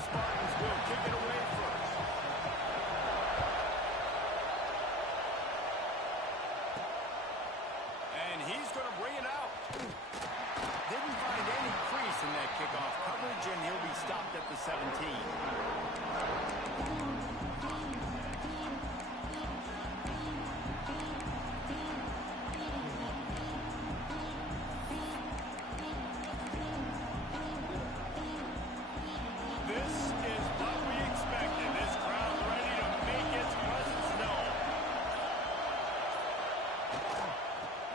Spartans will kick it away first. And he's going to bring it out. Didn't find any crease in that kickoff coverage, and he'll be stopped at the 17.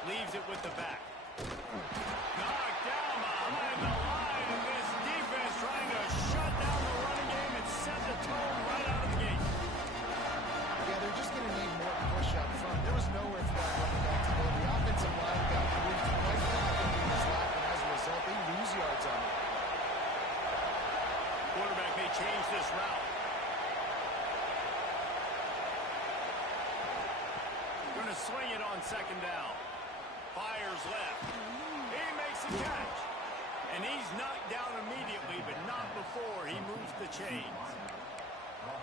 Leaves it with the back. Knocked down behind the line, and this defense trying to shut down the running game and set the tone right out of the gate. Yeah, they're just going to need more push up front. There was nowhere for that running back to go. The offensive line got moved quite rapidly in this lap, and as a result, they lose yards on it. Quarterback may change this route. Going to swing it on second down. Fires left. He makes a catch. And he's knocked down immediately, but not before he moves the chains.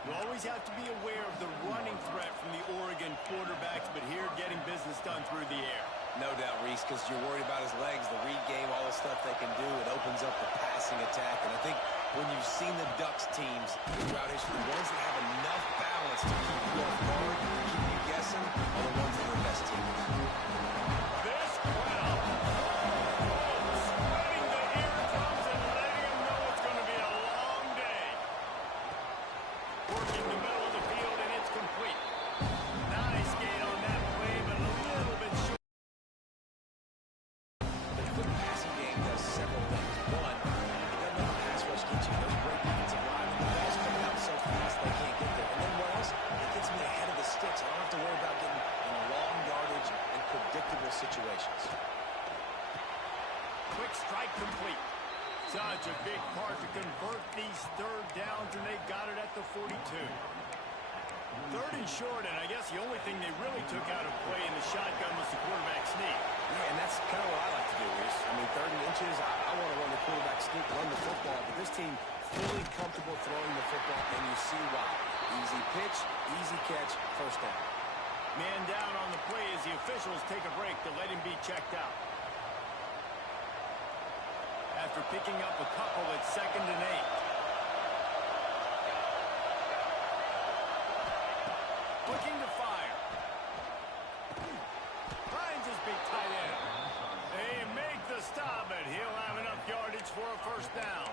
You always have to be aware of the running threat from the Oregon quarterbacks, but here getting business done through the air. No doubt, Reese, because you're worried about his legs, the read game, all the stuff they can do. It opens up the passing attack. And I think when you've seen the Ducks teams throughout history, the ones that have enough balance to keep you off guard, keep you guessing, are the ones that are the best teams. Situations. Quick strike complete. Such a big part to convert these third downs, and they got it at the 42. Third and short, and I guess the only thing they really took out of play in the shotgun was the quarterback sneak. Yeah, and that's kind of what I like to do, Reese. I mean, 3rd and inches, I want to run the quarterback sneak, run the football, but this team fully comfortable throwing the football, and you see why. Easy pitch, easy catch, first down. Man down on the play as the officials take a break to let him be checked out. After picking up a couple at 2nd and 8. Looking to fire. Finds his big tight end. They make the stop, but he'll have enough yardage for a first down.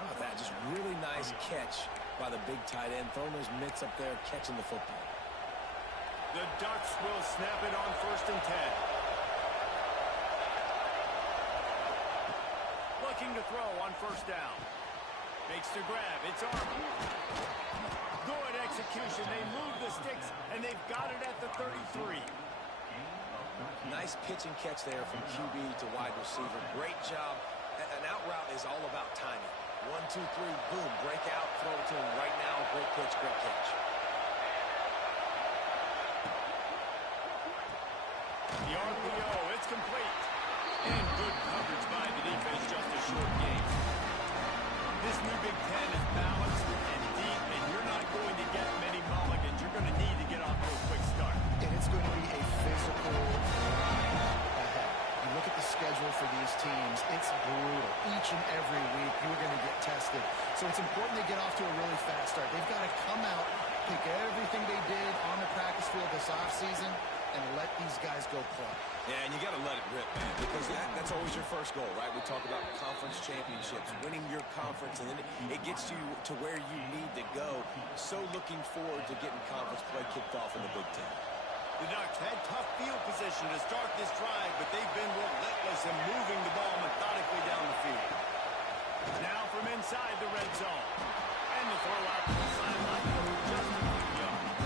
How about that? Just really nice catch by the big tight end. Throwing those mitts up there, catching the football. The Ducks will snap it on 1st and 10. Looking to throw on 1st down. Makes the grab. It's Army. Good execution. They move the sticks, and they've got it at the 33. Nice pitch and catch there from QB to wide receiver. Great job. An out route is all about timing. 1, 2, 3, boom, break out, throw it to him right now. Great pitch, great catch. The RPO, it's complete. And good coverage by the defense, just a short game. This new Big Ten is balanced and deep, and you're not going to get many mulligans. You're going to need to get off to a quick start. And it's going to be a physical ahead. You look at the schedule for these teams, it's brutal. Each and every week, you're going to get tested. So it's important they get off to a really fast start. They've got to come out, pick everything they did on the practice field this offseason, and let these guys go play. Yeah, and you got to let it rip, man, because that's always your first goal, right? We talk about conference championships, winning your conference, and then it gets you to where you need to go. So looking forward to getting conference play kicked off in the Big Ten. The Ducks had tough field position to start this drive, but they've been relentless in moving the ball methodically down the field. Now from inside the red zone. And the throw out to the sideline. Just a few yards.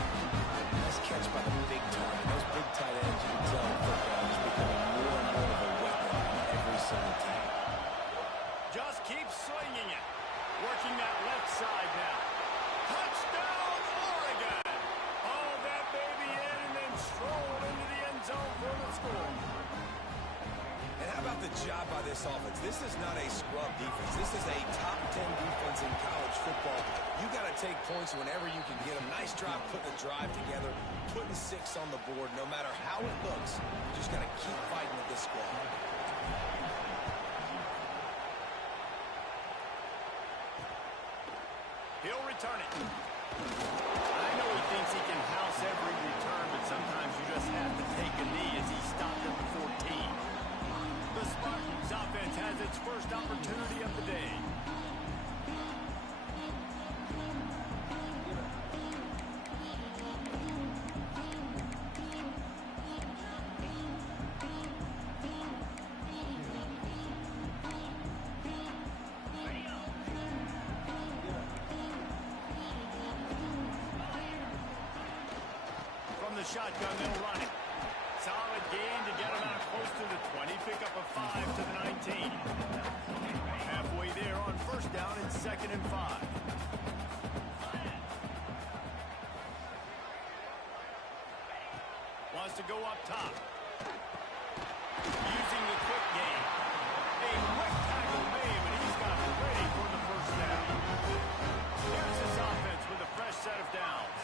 Nice catch by the big target. Those big tight ends, you can tell in football, is becoming more and more of a weapon on every single team. Just keep swinging it. Working that left side now. Touchdown, Oregon! Hauled that baby in and then strolled into the end zone for the score. And how about the job by this offense. This is not a scrub defense. This is a top 10 defense in college football. You got to take points whenever you can get them. Nice job putting a drive together, putting 6 on the board. No matter how it looks, you just got to keep fighting with this squad. He'll return it. I know he thinks he can house every return, but sometimes you just have to take a knee as he stopped at the 14. The Spartans offense has its first opportunity of the day. Shotgun, they'll run it. Solid gain to get him out close to the 20. Pick up a 5 to the 19. Halfway there on first down and 2nd and 5. Wants to go up top. Using the quick game. A quick tackle made, but he's got ready for the first down. Here's his offense with a fresh set of downs.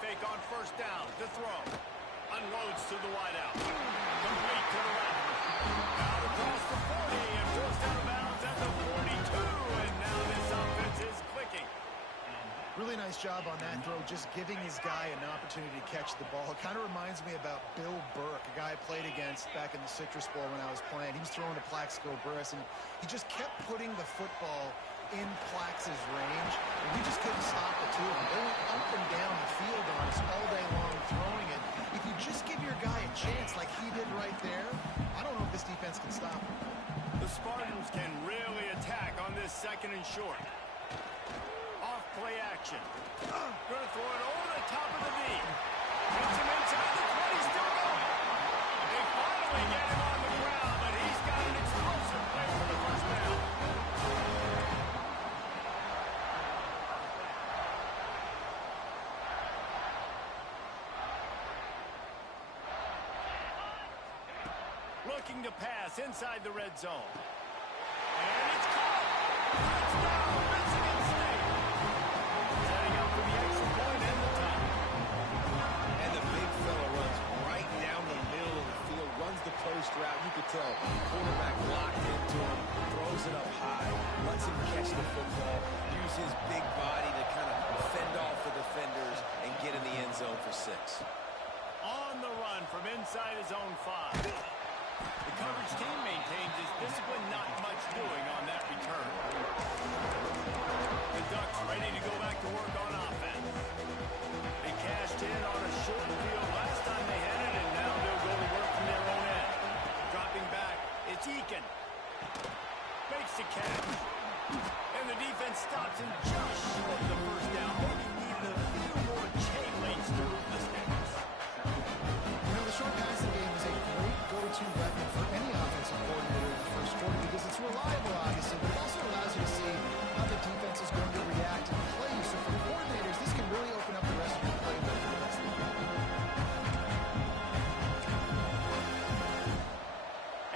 Fake on first down to throw. Unloads to the wideout. Complete to the left. Out across the 40 and forced out of bounds at the 42. And now this offense is clicking. Really nice job on that throw, just giving his guy an opportunity to catch the ball. It kind of reminds me about Bill Burke, a guy I played against back in the Citrus Bowl when I was playing. He was throwing to Plaxico Burress, and he just kept putting the football in Plax's range, and we just couldn't stop the two of them. They went up and down the field on us all day long throwing it. If you just give your guy a chance like he did right there, I don't know if this defense can stop him. The Spartans can really attack on this 2nd and short. Off play action. Going to throw it over the top of the knee. Hits him inside the 20, still going. They finally get him on the ground, but he's got an explosive play for the first down. Looking to pass inside the red zone. And it's caught. Touchdown, Michigan State. Setting up for the extra point and the time. And the big fella runs right down the middle of the field, runs the post route. You could tell quarterback locked into him, throws it up high, lets him catch the football, use his big body to kind of fend off the defenders and get in the end zone for 6. On the run from inside his own 5. The coverage team maintains his discipline, not much doing on that return. The Ducks ready to go back to work on offense. They cashed in on a short field last time they had it, and now they'll go to work from their own end. Dropping back, it's Eakin. Makes the catch. And the defense stops him just short of the first down. Maybe needed a few more chain links to move the sticks. You know, the short passing game is a great go-to weapon for any offensive coordinator in the first quarter because it's reliable, obviously, but it also allows you to see how the defense is going to react and play you. So for the coordinators, this can really open up the rest of your playbook for the rest of the game.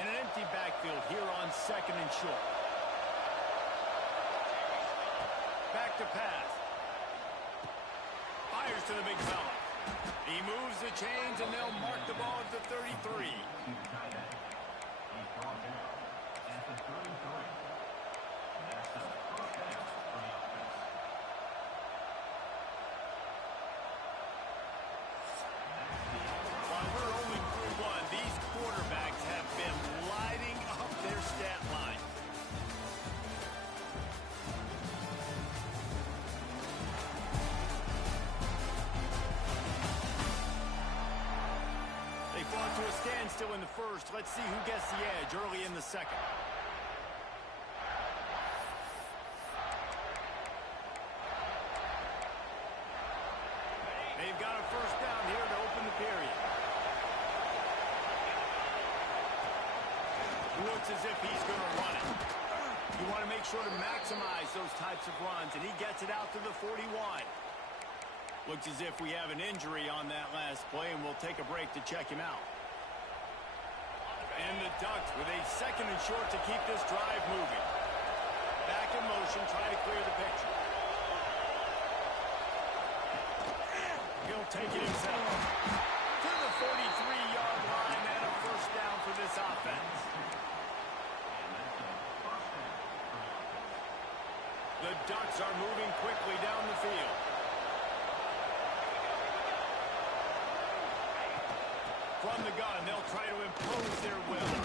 And an empty backfield here on 2nd and short. Back to pass. Fires to the big fella. He moves the chains, and they'll mark the ball at the 33. While we're only through one, these quarterbacks have been lighting up their stat line. They fought to a standstill in the first. Let's see who gets the edge early in the 2nd. They've got a first down here to open the period. Looks as if he's going to run it. You want to make sure to maximize those types of runs, and he gets it out to the 41. Looks as if we have an injury on that last play, and we'll take a break to check him out. And the Ducks with a second and short to keep this drive moving. Back in motion, trying to clear the picture. He'll take it himself. To the 43-yard line and a first down for this offense. The Ducks are moving quickly down the field. From the gun, they'll try to impose their will.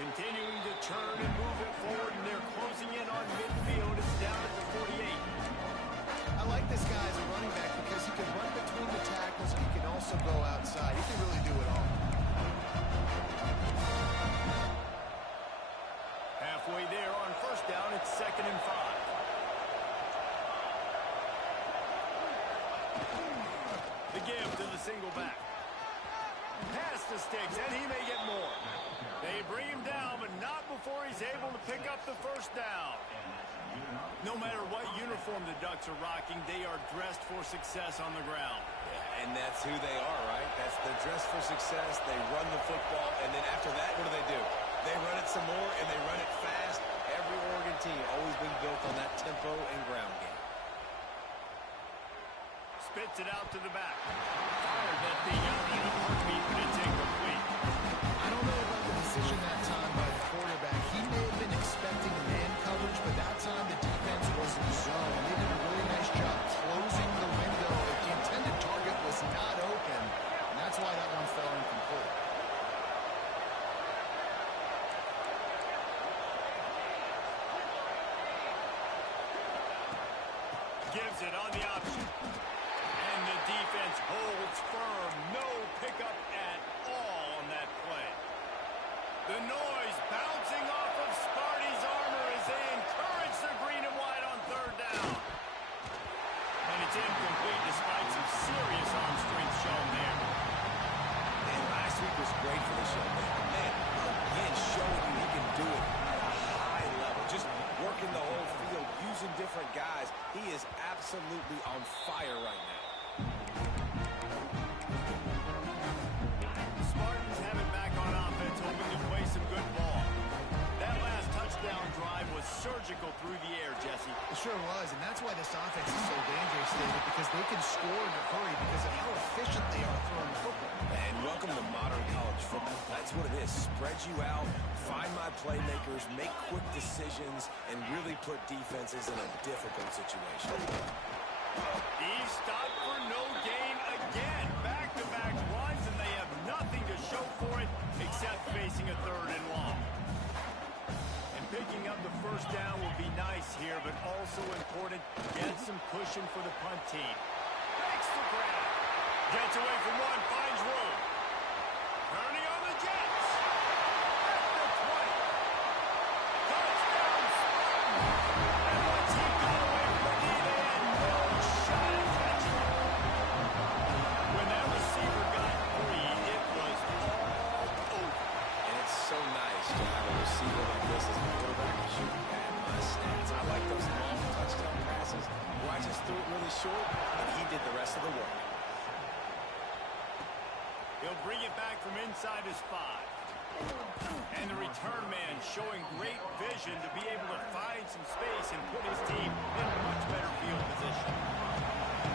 Continuing to turn and move it forward, and they're closing in on midfield. It's down at the 48. I like this guy as a running back because he can run between the tackles and he can also go outside. He can really do it all. Halfway there on first down, it's 2nd and 5. The give to the single back. Pass to Sticks, and he may get more. They bring him down, but not before he's able to pick up the first down. No matter what uniform the Ducks are rocking, they are dressed for success on the ground. Yeah, and that's who they are, right? They're dressed for success. They run the football, and then after that, what do? They run it some more, and they run it fast. Every Oregon team always been built on that tempo and ground game. Spits it out to the back. Fired that thing out in a heartbeat, but it's incomplete. I don't know about the decision that time by the quarterback. He may have been expecting man coverage, but that time the defense was in zone. They did a really nice job closing the window. The intended target was not open, and that's why that one fell incomplete. Gives it on the option. And the defense holds firm. No pickup at all on that play. The noise bouncing off of Sparty's armor as they encourage the green and white on 3rd down. And it's incomplete despite some serious arm strength shown there. Man, last week was great for this young man. Man, again, showing you he can do it at a high level. Just working the whole field, using different guys. He is absolutely on fire right now. Spartans have it back on offense, hoping to play some good ball. That last touchdown drive was surgical through the air, Jesse. It sure was, and that's why this offense is so dangerous, David, because they can score in a hurry because of how efficient they are throwing the football. And welcome to modern college football. That's what it is. Spread you out, find my playmakers, make quick decisions, and really put defenses in a difficult situation. He's stopped for no gain again. Back-to-back runs, and they have nothing to show for it except facing a 3rd and long. And picking up the first down will be nice here, but also important. Get some cushion for the punt team. Makes the grab. Gets away from one, finds room. Turning on the Jets. At the 20. Touchdown, Spartans. And once he got away from the knee, they had no shot at catching him. When that receiver got free, it was all over. And it's so nice to have a receiver like this as a quarterback and shoot at my stats. I like those long touchdown passes where I just threw it really short, and he did the rest of the work. He'll bring it back from inside his 5. And the return man showing great vision to be able to find some space and put his team in a much better field position.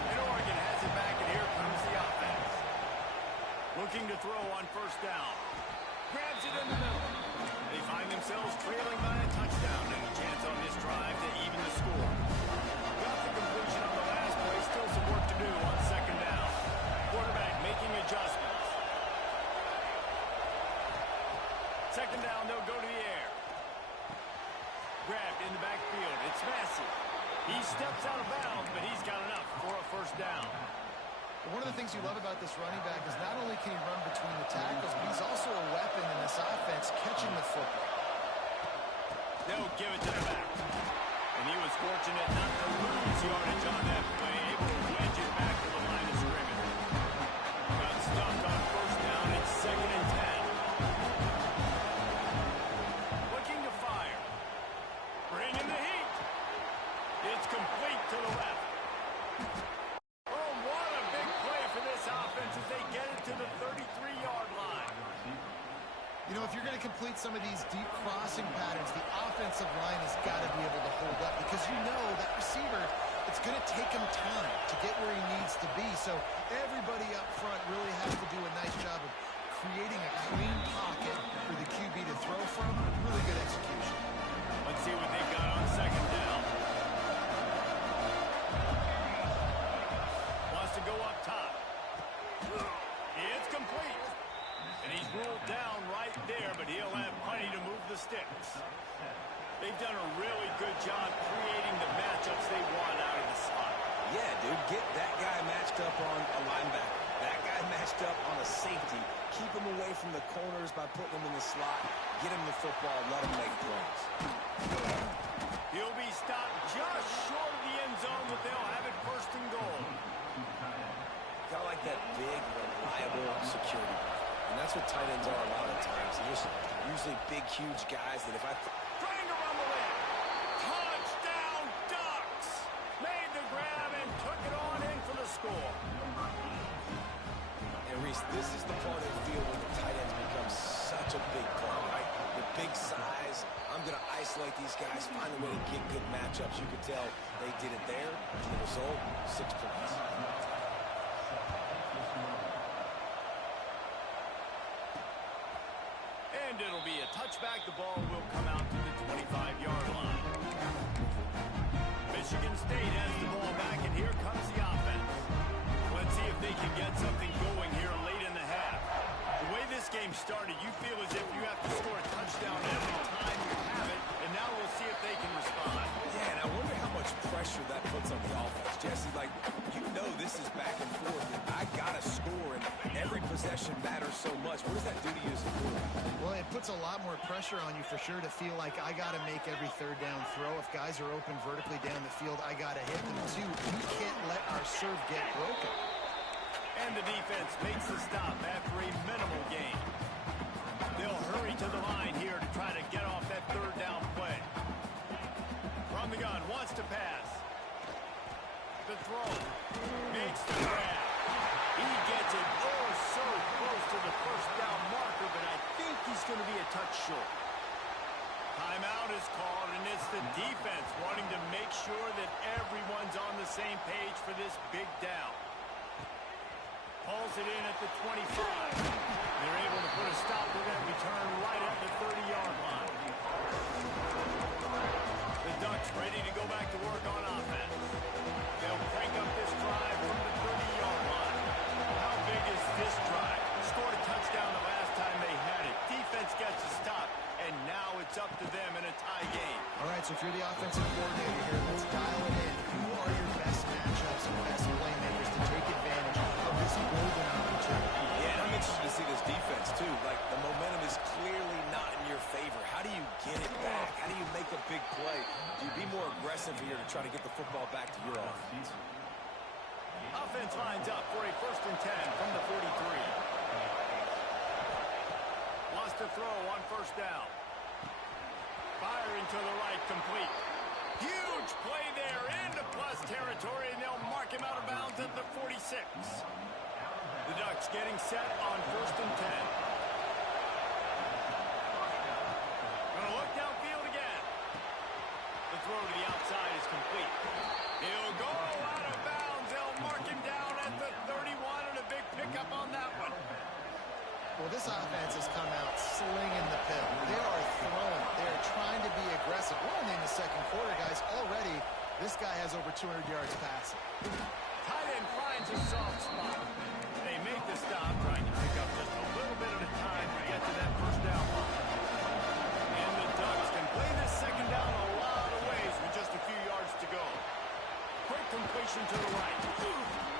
And Oregon has it back, and here comes the offense. Looking to throw on first down. Grabs it in the middle. They find themselves trailing by a touchdown and a chance on this drive to even the score. Got the completion on the last play. Still some work to do on 2nd down. Quarterback making adjustments. 2nd down, they'll go to the air. Grabbed in the backfield. It's Massey. He steps out of bounds, but he's got enough for a first down. One of the things you love about this running back is not only can he run between the tackles, but he's also a weapon in this offense catching the football. They'll give it to the back. And he was fortunate not to lose yardage on that play, able to wedge it back to the line of scrimmage. Got stuffed on first down. It's 2nd and 10. Looking to fire. Bringing the heat. It's complete to the left. if you're going to complete some of these deep crossing patterns, the offensive line has got to be able to hold up because you know that receiver, it's going to take him time to get where he needs to be. So everybody up front really has to do a nice job of creating a clean pocket for the QB to throw from. Really good execution. Let's see what they've got on second down. Wants to go up top. It's complete. And he's ruled down right there, but he'll have plenty to move the sticks. They've done a really good job creating the matchups they want out of the slot. Yeah, dude, get that guy matched up on a linebacker. That guy matched up on a safety. Keep him away from the corners by putting him in the slot. Get him the football. Let him make plays. He'll be stopped just short of the end zone, but they'll have it first and goal. Got like that big, reliable security blanket. And that's what tight ends are a lot of times. They're just usually big, huge guys that if I... Trying to run the lane. Touchdown, Ducks! Made the grab and took it on in for the score. And Reese, this is the part of the field where the tight ends become such a big play, right? The big size. I'm going to isolate these guys, find a way to get good matchups. You could tell they did it there. The result, 6 points. And it'll be a touchback. The ball will come out to the 25-yard line. Michigan State has the ball back, and here comes the offense. Let's see if they can get something going here late in the half. The way this game started, you feel as if you have to score a touchdown every time you have it, and now we'll see if they can respond. Yeah, and I wonder how much pressure that puts on the offense. Jesse, like, you know this is back and forth, and I got to score, and every possession matters so much. What does that do to you as a quarterback? Well, it puts a lot more pressure on you for sure to feel like I got to make every third down throw. If guys are open vertically down the field, I got to hit them too. We can't let our serve get broken. And the defense makes the stop after a minimal gain. They'll hurry to the line here to try to get off that third down play. From the gun, wants to pass. The throw. Makes the grab. He gets it oh so close to the first down marker, but I think he's going to be a touch short. Timeout is called, and it's the defense wanting to make sure that everyone's on the same page for this big down. Hauls it in at the 25. They're able to put a stop to that return right at the 30-yard line. The Ducks ready to go back to work on offense. They'll crank up this drive from the 30-yard line. How big is this drive? Scored a touchdown the last time they had it. Defense gets a stop, and now it's up to them in a tie game. All right, so if you're the offensive coordinator here, let's dial it in. Who are your best matchups and best playmakers to take advantage of this golden opportunity? Yeah, and I'm interested to see this defense, too. Like, the momentum is clearly not in your favor. How do you get it back? How do you make a big play? Do you be more aggressive here to try to get the football back to your offense? Offense lines up for a 1st and 10 from the 43. Wants to throw on 1st down. Firing to the right, complete. Huge play there into plus territory, and they'll mark him out of bounds at the 46. The Ducks getting set on 1st and 10. Gonna look downfield again. The throw to the outside is complete. He'll go out of bounds. They'll mark him down at the 31, and a big pickup on that one. Well, this offense has come out slinging the pill. They are throwing. They are trying to be aggressive. We're only in the 2nd quarter, guys. Already, this guy has over 200 yards passing. Tight end finds a soft spot. They make the stop, trying to pick up just a little bit at a time to get to that 1st down line. And the Ducks can play this 2nd down a lot of ways with just a few yards to go. Quick completion to the right.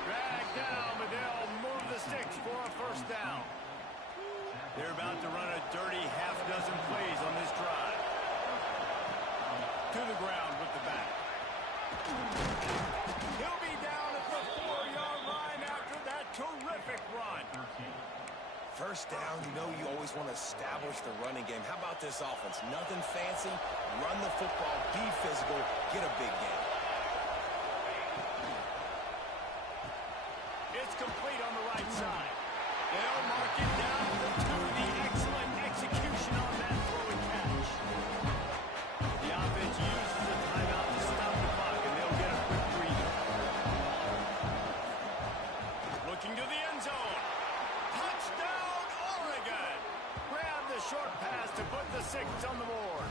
Drag down, but they'll move the sticks for a 1st down. They're about to run a dirty half-dozen plays on this drive. To the ground with the back. He'll be down at the 4-yard line after that terrific run. 1st down, you know you always want to establish the running game. How about this offense? Nothing fancy. Run the football, be physical, get a big game. It's complete on the right side. They'll mark it down to the excellent execution on that throw and catch. The offense uses a timeout to stop the clock, and they'll get a quick breather. Looking to the end zone. Touchdown, Oregon! Grab the short pass to put the 6 on the board.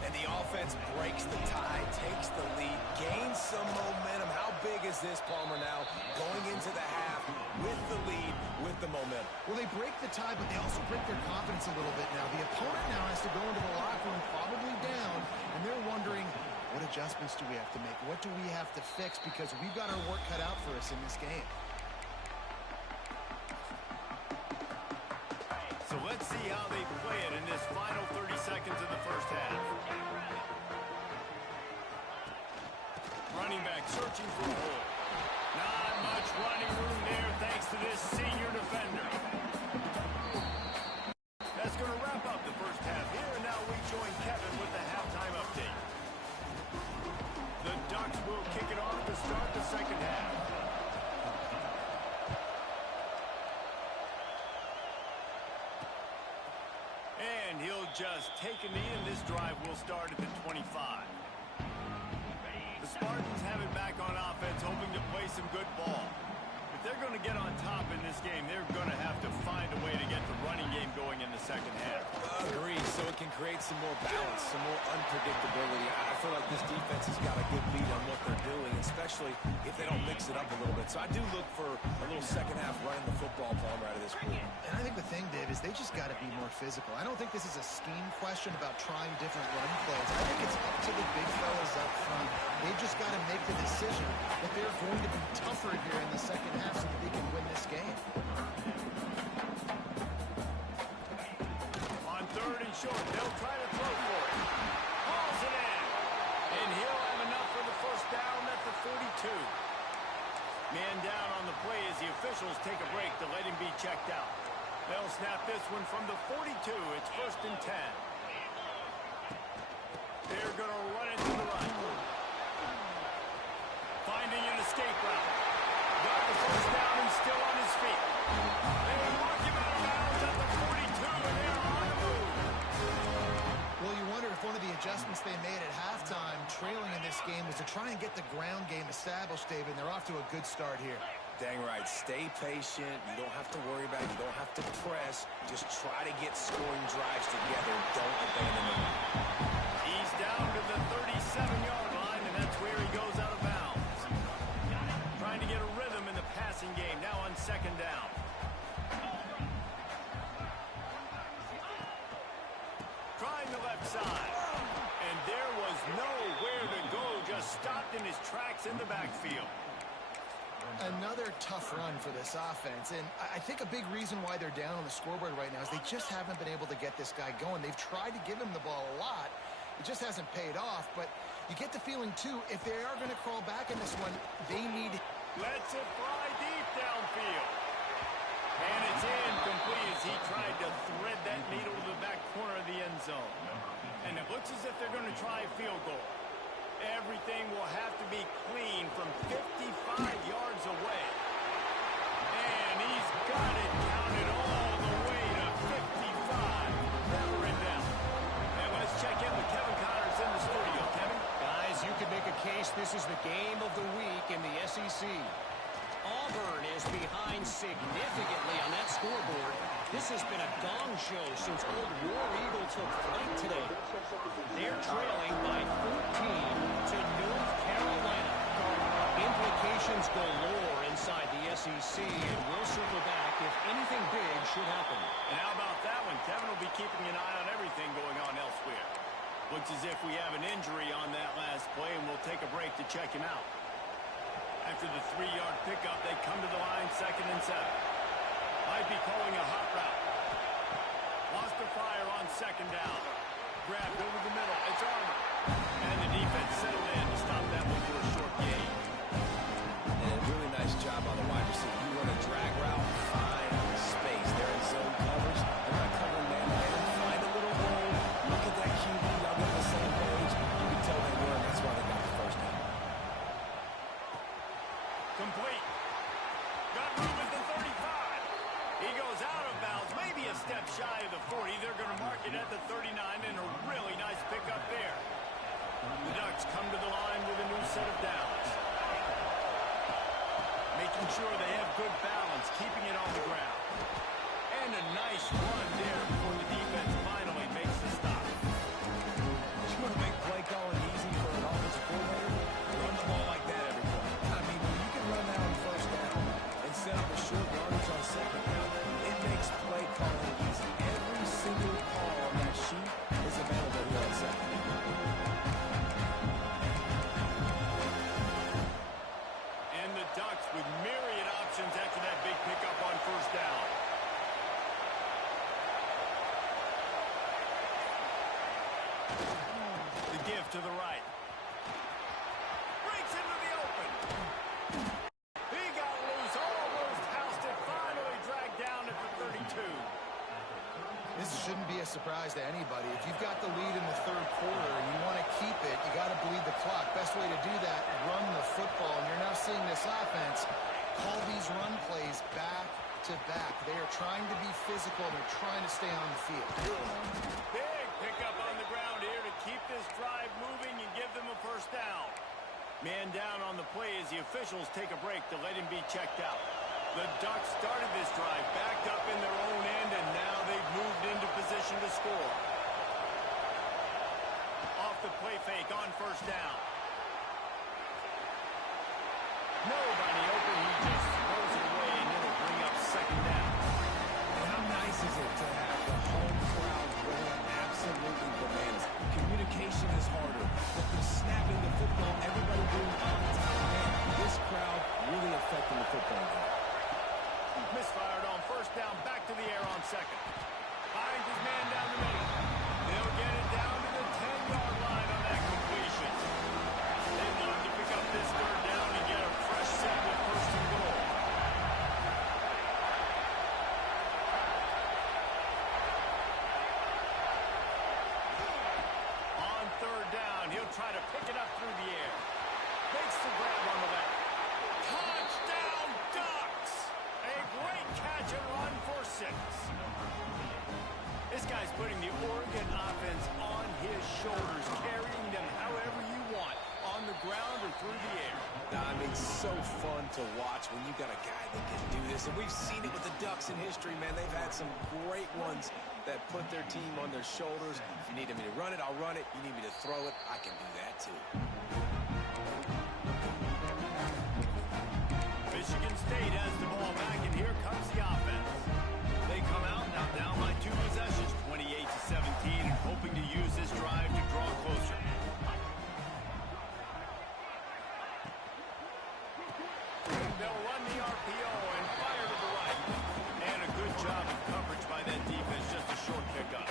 And the offense breaks the tie, takes the lead, gains some momentum. How big is this, Palmer, now going into the half with the lead, with the momentum? Well, they break the tie, but they also break their confidence a little bit now. The opponent now has to go into the locker room probably down, and they're wondering, what adjustments do we have to make? What do we have to fix? Because we've got our work cut out for us in this game. So let's see how they play it in this final 30 seconds of the first half. Running back searching for a hole. Not much running room there thanks to this senior defender. That's going to wrap up the first half here, and now we join Kevin with the halftime update. The Ducks will kick it off to start the second half. And he'll just take a knee, and this drive will start at the 25. The Spartans have it back on offense, hoping to play some good ball. If they're going to get on top in this game, they're going to have to find a way to get the running game going in the second half. Agreed, so it can create some more balance, some more unpredictability. I feel like this defense has got a good beat on what they're doing, especially if they don't mix it up a little bit. So I do look for a little second half running the football, Palmer, out of this group. And I think the thing, Dave, is they just got to be more physical. I don't think this is a scheme question about trying different run plays. I think it's up to the big fellas up front. They've just got to make the decision that they're going to be tougher here in the second half so that they can win this game. On third and short, they'll try to throw for it. Hauls it in. And he'll have enough for the first down at the 42. Man down on the play as the officials take a break to let him be checked out. They'll snap this one from the 42. It's first and 10. They're going to run it to the right. Finding an escape route. Got the first down and still on his feet. They mark him out of bounds at the 42, and they're on the move. Well, you wonder if one of the adjustments they made at halftime, trailing in this game, was to try and get the ground game established, David. And they're off to a good start here. Dang right. Stay patient. You don't have to worry about it. You don't have to press. Just try to get scoring drives together. Don't abandon them. He's down to the 37-yard line, and that's where he goes out of bounds. Trying to get a rhythm in the passing game, now on second down. Trying the left side. And there was nowhere to go, just stopped in his tracks in the backfield. Another tough run for this offense, and I think a big reason why they're down on the scoreboard right now is they just haven't been able to get this guy going. They've tried to give him the ball a lot. It just hasn't paid off, but you get the feeling, too, if they are going to crawl back in this one, they need... Lets it fly deep downfield. And it's incomplete as he tried to thread that needle to the back corner of the end zone. And it looks as if they're going to try a field goal. Everything will have to be clean from 55 yards away. And he's got it counted all the way to 55. Never in doubt. And let's check in with Kevin Connors in the studio. Kevin? Guys, you could make a case this is the game of the week in the SEC. Auburn is behind significantly on that scoreboard. This has been a gong show since old War Eagle took flight today. They're trailing by 14 to North Carolina. Implications galore inside the SEC, and we'll circle back if anything big should happen. And how about that one? Kevin will be keeping an eye on everything going on elsewhere. Looks as if we have an injury on that last play, and we'll take a break to check him out. After the 3-yard pickup, they come to the line, 2nd and 7. Might be calling a hot route. Lost the fire on 2nd down. Grabbed over the middle. It's Armour. And the defense settled in to stop that one for a short gain. And a really nice job on the wide receiver. You run a drag route, find space. They're in zone covers. They're not covering man-to-man. Find a little hole. Look at that QB. Y'all get on the same page. You can tell they were, and that's why they got the first down. Complete. Got room at the 35. He goes goes out of bounds, maybe a step shy of the 40. They're going to mark it at the 39, and a really nice pickup there. The Ducks come to the line with a new set of downs. Making sure they have good balance, keeping it on the ground. And a nice run there before the defense finally makes the stop. You want to make play calling easy for an offensive coordinator? Run the ball like that every play. I mean, when you can run that on first down and set up a short yardage on second down, it makes play calling easy. Every single call on that sheet is available here on second. And the Ducks with myriad options after that big pickup on first down. The give to the right. Breaks into the open. He got loose, almost housed it, finally dragged down at the 32. This shouldn't be a surprise to anybody. If you've got the lead in the third quarter and you want to keep it, you got to bleed the clock. Best way to do that, run the football. And you're now seeing this offense call these run plays back to back. They are trying to be physical. They're trying to stay on the field. Big pickup on the ground here to keep this drive moving and give them a first down. Man down on the play as the officials take a break to let him be checked out. The Ducks started this drive backed up in their own end, and now they've moved into position to score. Off the play fake on first down. Nobody open. He just throws it away, and it'll bring up second down. And how nice is it to have the home crowd going absolutely bananas? Communication is harder, but the snapping the football, everybody doing on time, man, this crowd really affecting the football game. Misfired on first down, back to the air on second. Finds his man down the middle. They'll get it down to the 10-yard line on that completion. They want to pick up this third down and get a fresh set with first and goal. On third down, he'll try to pick it up through the air. Makes the grab on the left. Touchdown, Ducks! A great catch and run for 6. This guy's putting the Oregon offense on his shoulders, carrying them however you want, on the ground or through the air. I mean, so fun to watch when you got a guy that can do this. And we've seen it with the Ducks in history, man. They've had some great ones that put their team on their shoulders. If you need me to run it, I'll run it. You need me to throw it, I can do that too. Michigan State has the ball back, and here comes the offense. They come out now down by 2 possessions, 28-17, and hoping to use this drive to draw closer. They'll run the RPO and fire to the right. And a good job of coverage by that defense, just a short pickup.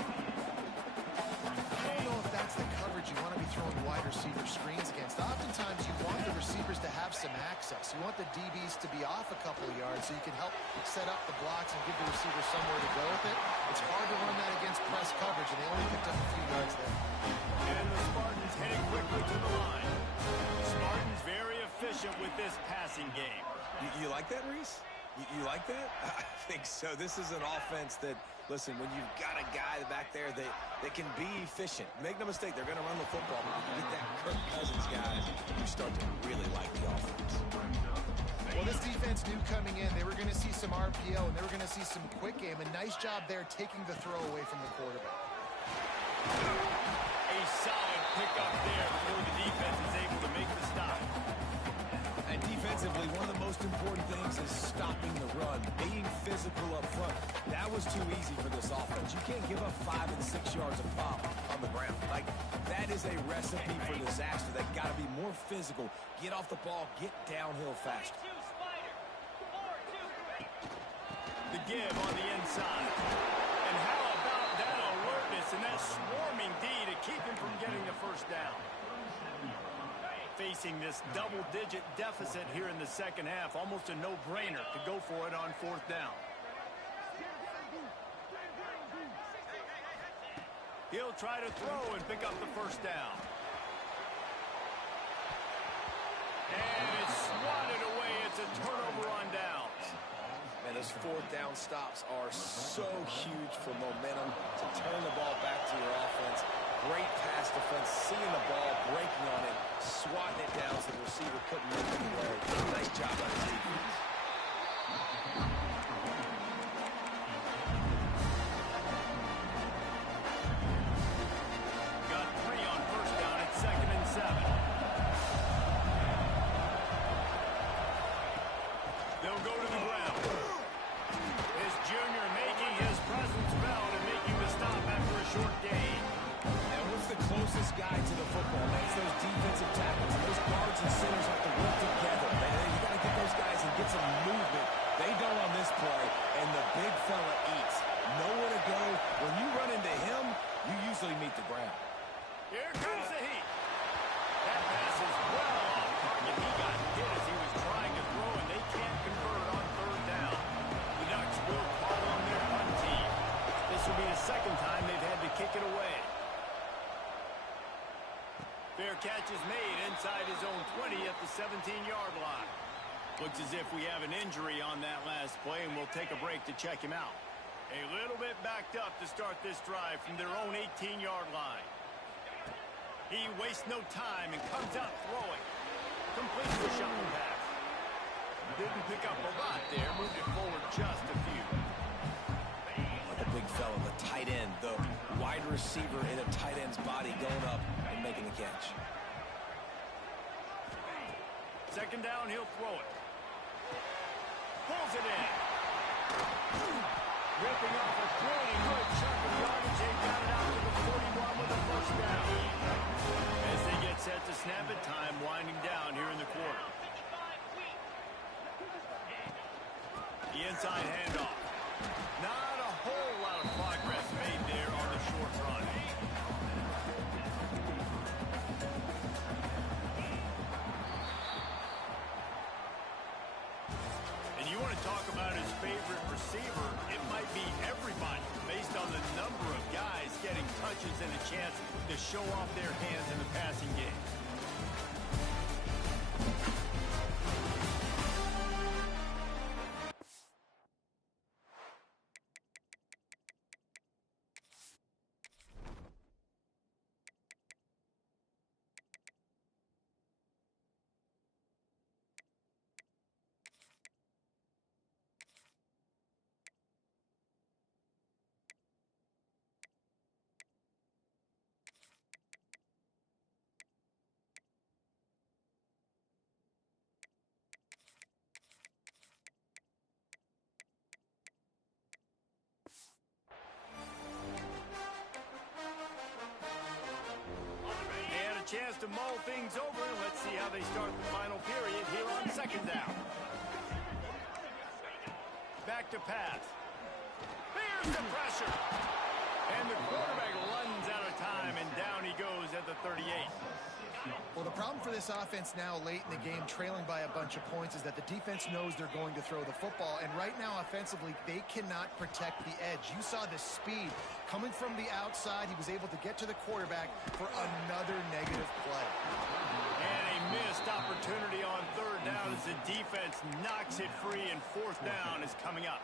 I don't know if that's the coverage you want to be throwing wide receiver screens against. Oftentimes you want the receivers to have some access. You want the DBs to be off a couple of yards so you can help set up the blocks and give the receiver somewhere to go with it. It's hard to run that against press coverage, and they only picked up a few yards there. And the Spartans heading quickly to the line. Spartans very efficient with this passing game. You like that, Reese? You like that? I think so. This is an offense that, listen, when you've got a guy back there that can be efficient. Make no mistake, they're going to run the football. But when you get that Kirk Cousins guy, you start to really like the offense. Well, this defense knew coming in they were going to see some RPO, and they were going to see some quick game. A nice job there taking the throw away from the quarterback. A solid pickup there before the defense is able to make the stop. And defensively, one of the most important things is stopping the run, being physical up front. That was too easy for this offense. You can't give up 5 and 6 yards of pop on the ground. Like, that is a recipe for disaster. They got to be more physical. Get off the ball, get downhill faster. The give on the inside. And how about that alertness and that swarming D to keep him from getting the first down? Facing this double-digit deficit here in the second half, almost a no-brainer to go for it on fourth down. He'll try to throw and pick up the first down. And it's swatted away. It's a turnover on downs. Man, those those fourth down stops are so huge for momentum to turn the ball back to your offense. Great pass defense, seeing the ball, breaking on it, swatting it down so the receiver couldn't make the play. Nice job by the defense. Got 3 on first down at 2nd and 7. They'll go to the ground. This junior making his presence felt and making the stop after a short gain. And what's the closest guy to the football, man? It's those defensive tackles. Those guards and centers have to work together, man. You got to get those guys and get some movement. They don't on this play, and the big fella eats. Nowhere to go. When you run into him, you usually meet the ground. Here comes the heat. That pass is well off target. He got hit as he was trying to throw, and they can't convert on 3rd down. The Ducks will call on their punt team. This will be the second time they've had to kick it away. Fair catch is made inside his own 20 at the 17-yard line. Looks as if we have an injury on that last play, and we'll take a break to check him out. A little bit backed up to start this drive from their own 18-yard line. He wastes no time and comes out throwing. Completes the shuffle pass. Didn't pick up a lot there, moved it forward just a few. Like a big fella, the tight end, the wide receiver in a tight end's body going up and making the catch. 2nd down, he'll throw it. Pulls it in. Ripping off a pretty good chunk of yardage. They got it out to the 41 with a first down. As they get set to snap it, time winding down here in the quarter. The inside handoff. Not a whole lot of progress made there on the short run. And you want to talk about his favorite receiver, it might be everybody based on the number of guys getting touches and a chance to show off their hands in the passing game. Chance to mull things over. Let's see how they start the final period here on 2nd down. Back to pass. There's the pressure. And the quarterback runs out of time, and down he goes at the 38. Well, the problem for this offense now late in the game, trailing by a bunch of points, is that the defense knows they're going to throw the football. And right now, offensively, they cannot protect the edge. You saw the speed coming from the outside. He was able to get to the quarterback for another negative play. And a missed opportunity on 3rd down as the defense knocks it free, and 4th down is coming up.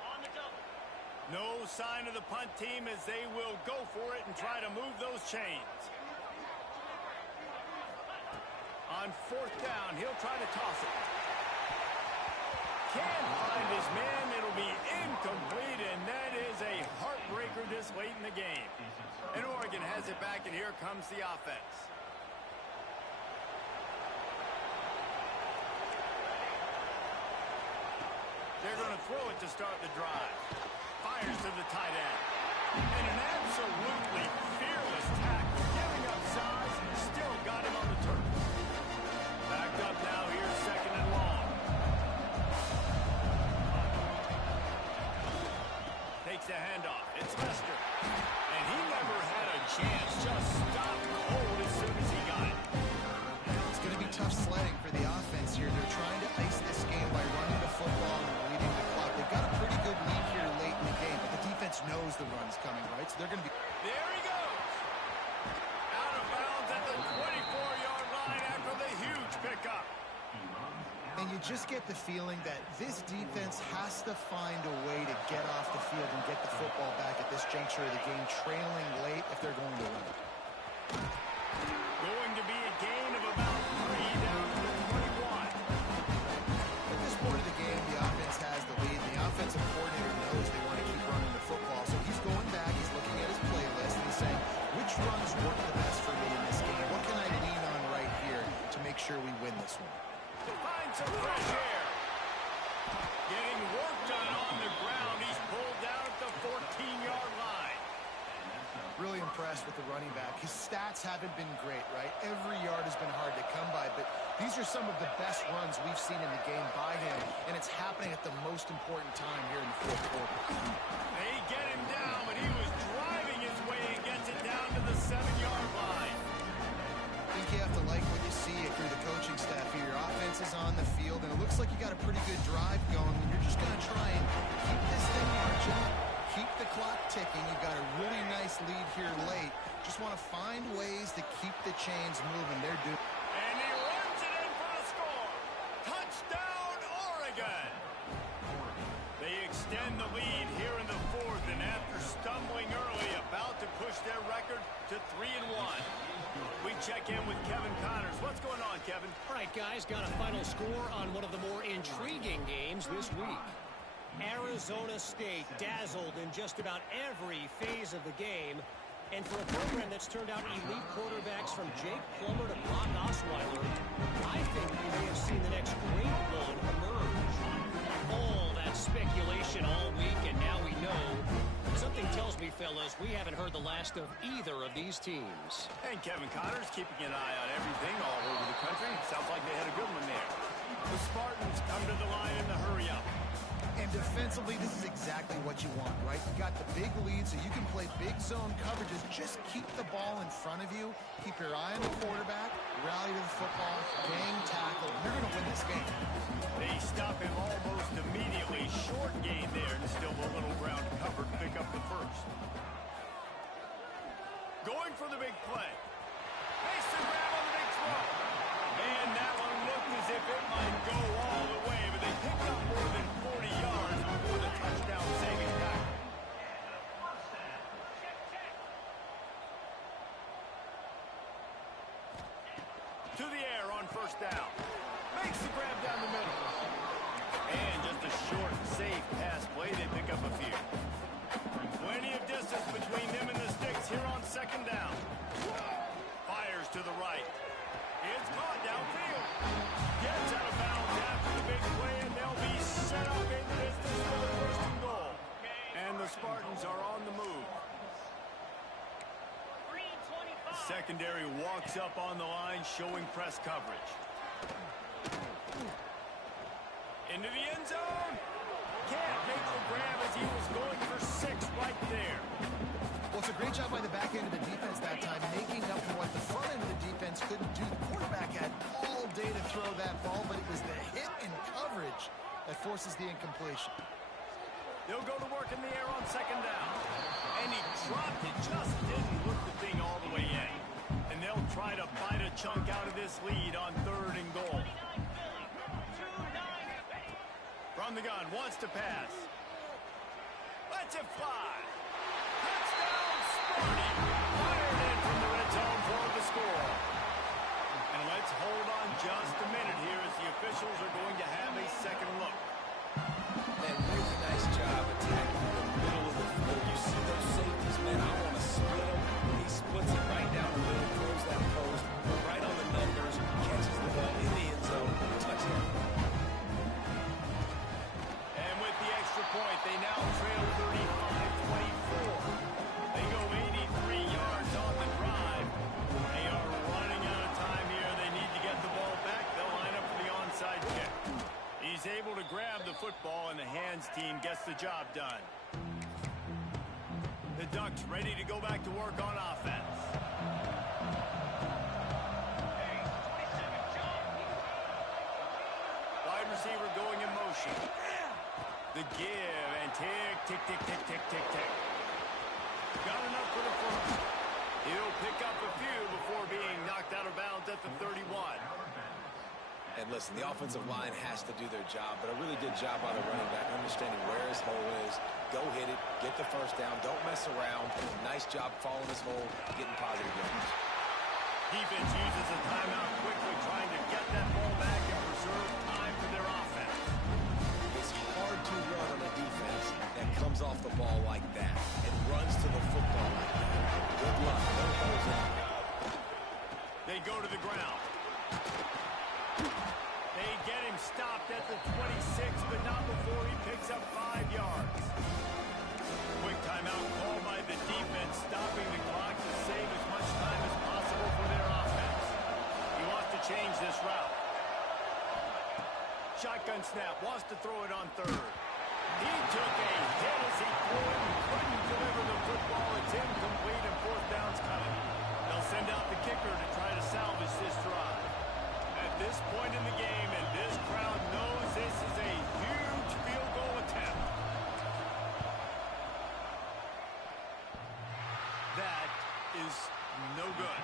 No sign of the punt team as they will go for it and try to move those chains. On 4th down, he'll try to toss it. Can't find his man. It'll be incomplete, and that is a heartbreaker this late in the game. And Oregon has it back, and here comes the offense. They're going to throw it to start the drive. Fires to the tight end. And an absolutely fearless tackle. Giving up size, still got him on the turf. Backed up now, here's 2nd and long. Takes a handoff. It's Lester. And he never had a chance. Just stopped cold as soon as he got it. It's going to be tough sledding for the offense here. They're trying to ice this game by running the football and leading the clock. They've got a pretty good lead here late in the game, but the defense knows the run's coming, right? So they're going to be... There he goes. Out of bounds at the 24-yard line after the huge pickup. just get the feeling that this defense has to find a way to get off the field and get the football back at this juncture of the game, trailing late if they're going to win. Going to be a gain of about 3 down to the 21. At this point of the game, the offense has the lead. The offensive coordinator knows they want to keep running the football, so he's going back, he's looking at his playlist, and he's saying, which runs work the best for me in this game? What can I lean on right here to make sure we win this one? To find some fresh air. Getting work done on the ground. He's pulled down at the 14-yard line. Really impressed with the running back. His stats haven't been great, right? Every yard has been hard to come by, but these are some of the best runs we've seen in the game by him, and it's happening at the most important time here in the fourth quarter. They get him down, but he was driving his way and gets it down to the 7-yard line. I think you have to like what you see through the coaching staff here. Your offense is on the field, and it looks like you got a pretty good drive going. You're just going to try and keep this thing marching, keep the clock ticking. You've got a really nice lead here late. Just want to find ways to keep the chains moving. They're doing. And he runs it in for a score. Touchdown, Oregon. They extend the lead here in the fourth, and after stumbling early, about to push their record to 3-1. We check in with Kevin Connors. What's going on, Kevin? All right, guys, got a final score on one of the more intriguing games this week. Arizona State dazzled in just about every phase of the game. And for a program that's turned out elite quarterbacks from Jake Plummer to Brock Osweiler, I think we may have seen the next great one emerge. All that speculation all week, and now we know. Something tells me, fellas, we haven't heard the last of either of these teams. And Kevin Connors keeping an eye on everything all over the country. Sounds like they had a good one there. The Spartans come to the line in the hurry-up. And defensively, this is exactly what you want, right? You got the big lead, so you can play big zone coverages. Just keep the ball in front of you. Keep your eye on the quarterback. Rally to the football. Gang tackle. You're going to win this game. They stop him almost immediately. Short gain there, and still a little ground covered to pick up the first. Going for the big play. Makes the grab on the big throw. And that one looked as if it might go all the way, but they picked up more than 40 yards before the touchdown saving tackle. To the air on first down. Makes the grab down the middle. And just a short, safe pass play. They pick up a few. Plenty of distance between them and the sticks here on second down. Fires to the right. It's caught downfield. Gets out of bounds after the big play, and they'll be set up in distance for the first and goal. And the Spartans are on the move. Secondary walks up on the line, showing press coverage. Into the end zone. Can't make the grab as he was going for 6 right there. Well, it's a great job by the back end of the defense that time, making up for what the front end of the defense couldn't do. The quarterback had all day to throw that ball, but it was the hit and coverage that forces the incompletion. They'll go to work in the air on second down. And he dropped it, just didn't look the thing all the way in. And they'll try to bite a chunk out of this lead on third and goal. From the gun, wants to pass. Lets it fly. Touchdown, Sparty. Fired in from the red zone for the score. And let's hold on just a minute here as the officials are going to have a second look. Man, really nice job attacking the middle of the field. You see those safeties, man, I want to split them. He splits it right down the middle, throws that post, right on the numbers, catches the ball in the end zone, touchdown. And with the extra point, they now trail 35-24. They go 83 yards on the drive. They are running out of time here. They need to get the ball back. They'll line up for the onside kick. He's able to grab the football, and the hands team gets the job done. The Ducks ready to go back to work on offense. Wide receiver going in motion. The give, and tick, tick, tick, tick, tick, tick, tick. Got enough for the first. He'll pick up a few before being knocked out of bounds at the 31. And listen, the offensive line has to do their job, but a really good job by the running back, understanding where his hole is. Go hit it, get the first down, don't mess around. Nice job following his hole, getting positive yards. Defense uses a timeout quickly, trying to get that ball back and preserve time for their offense. It's hard to run on a defense that comes off the ball like that and runs to the football like that. Good luck. No holes in it. They go to the ground. They get him stopped at the 26, but not before he picks up 5 yards. Quick timeout called by the defense, stopping the clock to save as much time as possible for their offense. He wants to change this route. Shotgun snap, wants to throw it on third. He took a hit as he threw it and couldn't deliver the football. It's incomplete and fourth down's coming. They'll send out the kicker to try to salvage this drive. At this point in the game, and this crowd knows this is a huge field goal attempt. That is no good.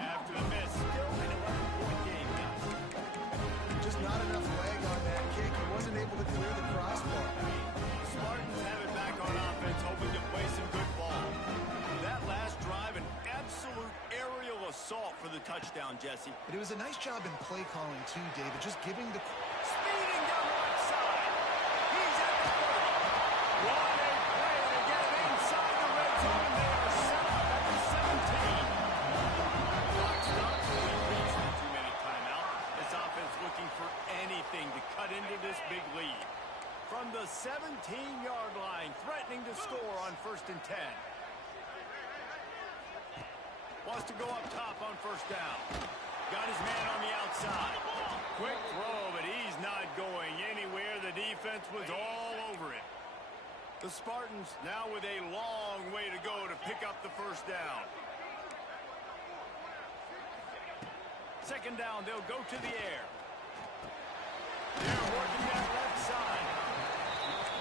After the miss, still an 11-point game, guys. Just not enough leg on that kick. He wasn't able to clear the crossbar. The Spartans have it back on offense, hoping to play some good ball. That last drive, an absolute aerial assault for the touchdown, Jesse. But it was a nice job in play calling too, David. Just giving the... Speeding down the left side. He's at the 30. What a play to get him inside the red zone, and they are set up at the 17. Clock stops when we reach the 2-minute timeout. This offense looking for anything to cut into this big lead. From the 17-yard line, threatening to score on 1st and 10. Wants to go up top on 1st down. Got his man on the outside. Quick throw, but he's not going anywhere. The defense was all over it. The Spartans now with a long way to go to pick up the 1st down. 2nd down, they'll go to the air. They're working that left side.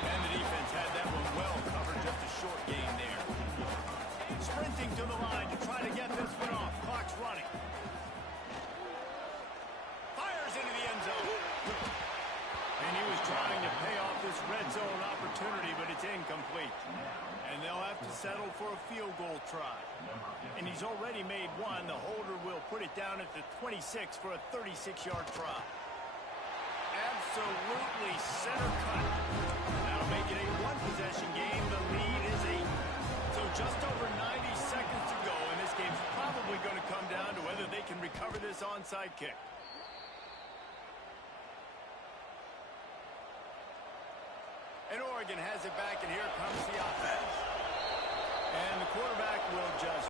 And the defense had that one well covered, just a short gain there. Sprinting to the line to try to get this one off. Clock's running. Fires into the end zone. And he was trying to pay off this red zone opportunity, but it's incomplete. And they'll have to settle for a field goal try. And he's already made one. The holder will put it down at the 26 for a 36-yard try. Absolutely center cut. That'll make it a one-possession game. The lead is 8. So just over 90 seconds to go, and this game's probably going to come down to whether they can recover this onside kick. And Oregon has it back, and here comes the offense. And the quarterback will just